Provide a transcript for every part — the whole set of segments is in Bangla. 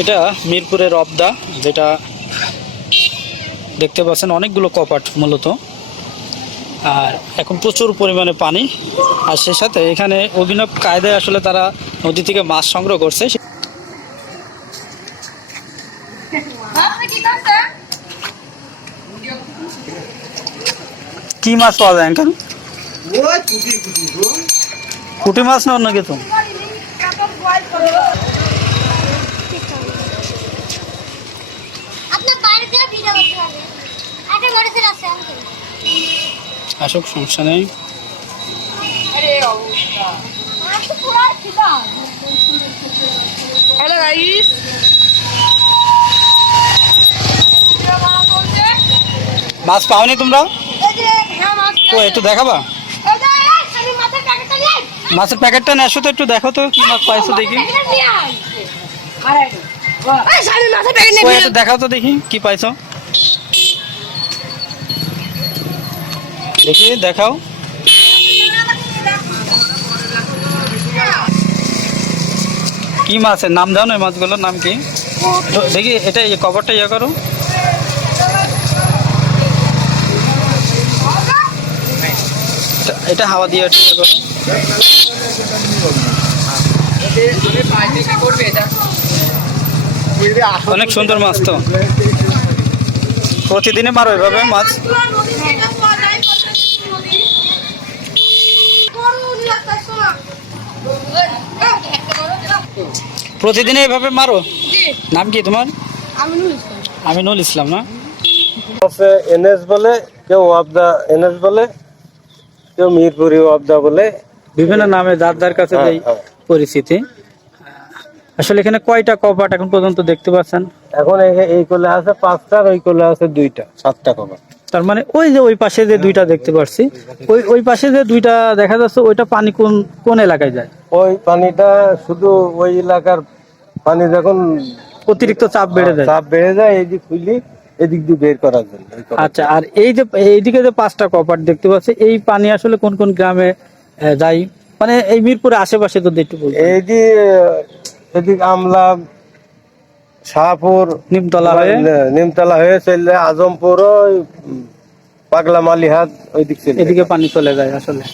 এটা মিরপুরের অবদা যেটা দেখতে পাচ্ছেন অনেকগুলো কপাট মূলত। আর এখন প্রচুর পরিমাণে পানি আর সেই সাথে এখানে অভিনব কায়দায় আসলে তারা নদী থেকে মাছ সংগ্রহ করছে। কি মাছ পাওয়া যায় আঙ্কেল পুঁটি মাছ না অন্য কিছু আপনার বাইরে থেকে ভিডিও করতে হবে একটা মেডিসিন আছে আঙ্কেল আসুক সমস্যা নেই। হ্যালো গাইস মাছ পাওনি তোমরা? তো একটু দেখাবা। মাছের প্যাকেটটা নেশো তো একটু দেখো তো কি মাছ পাইছো দেখি। দেখাও তো দেখি কি পাইছো? দেখি, দেখাও। কি মাছের নাম জানো এই মাছগুলোর নাম কি? দেখি, এটা কভারটা ইয়ে করো। এটা- হাওয়া দিয়ে ইয়ে অনেক সুন্দর মাছ তো। প্রতিদিনে মারো এভাবে মাছ। প্রতিদিনে এভাবে মারো? নাম কি তোমার? আমিনুল ইসলাম। না? এনএস বলে কেউ অবদা এনএস বলে কেউ মিরপুরি অবদা বলে। বিভিন্ন নামে যার যার কাছে হ্যাঁ, যেই হ্যাঁ। পরিস্থিতি আসলে এখানে কয়টা কপাট এখন পর্যন্ত দেখতে পাচ্ছেন? এখন এই- এই কোলে আছে পাঁচটা ওই কোলে আছে দুইটা। সাতটা কবার তার মানে ওই যে ওই পাশে যে দুইটা দেখতে পাচ্ছি ওই ওই পাশে যে দুইটা দেখা যাচ্ছে ওইটা পানি কোন কোন এলাকায় যায়? ওই পানিটা শুধু ওই এলাকার পানি যখন অতিরিক্ত চাপ বেড়ে যায়। চাপ বেড়ে যায় এই দিক খুলি এদিক দিয়ে বের করার জন্য আচ্ছা আর এই যে এইদিকে যে পাঁচটা কপাট দেখতে পাচ্ছি এই পানি আসলে কোন কোন গ্রামে যায়? মানে এই মিরপুরের আশেপাশে যদি একটু বলতেন। এই যে এদিক আমলা শাহপুর নিমতলা হয়ে? নিমতলা হয়ে চললে আজমপুর ওই পাগলা মালিহাট ওই দিক চলে এদিকে পানি চলে যায় আসলে।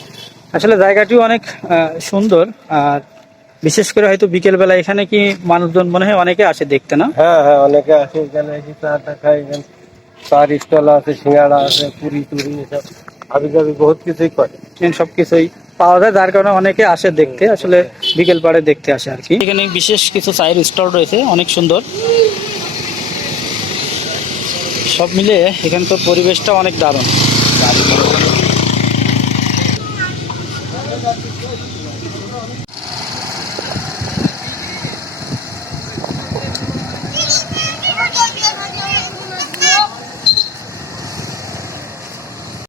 আসলে জায়গাটিও অনেক সুন্দর আর বিশেষ করে হয়তো বিকেল বেলা এখানে কি মানুষজন মনে হয় অনেকে আসে দেখতে না? হ্যাঁ হ্যাঁ অনেকে আসে এখানে এসে চা টা খায় এখানে চার স্টল আছে সিঙ্গাড়া আছে পুরি টুরি এসব আবি যাবি বহুত কিছুই করে। এখানে সবকিছুই পাওয়া যায় যার কারণে অনেকে আসে দেখতে আসলে বিকেল পাড়ে দেখতে আসে আর কি। এখানে বিশেষ কিছু চায়ের স্টল রয়েছে অনেক সুন্দর। সব মিলে এখানকার পরিবেশটা অনেক দারুণ।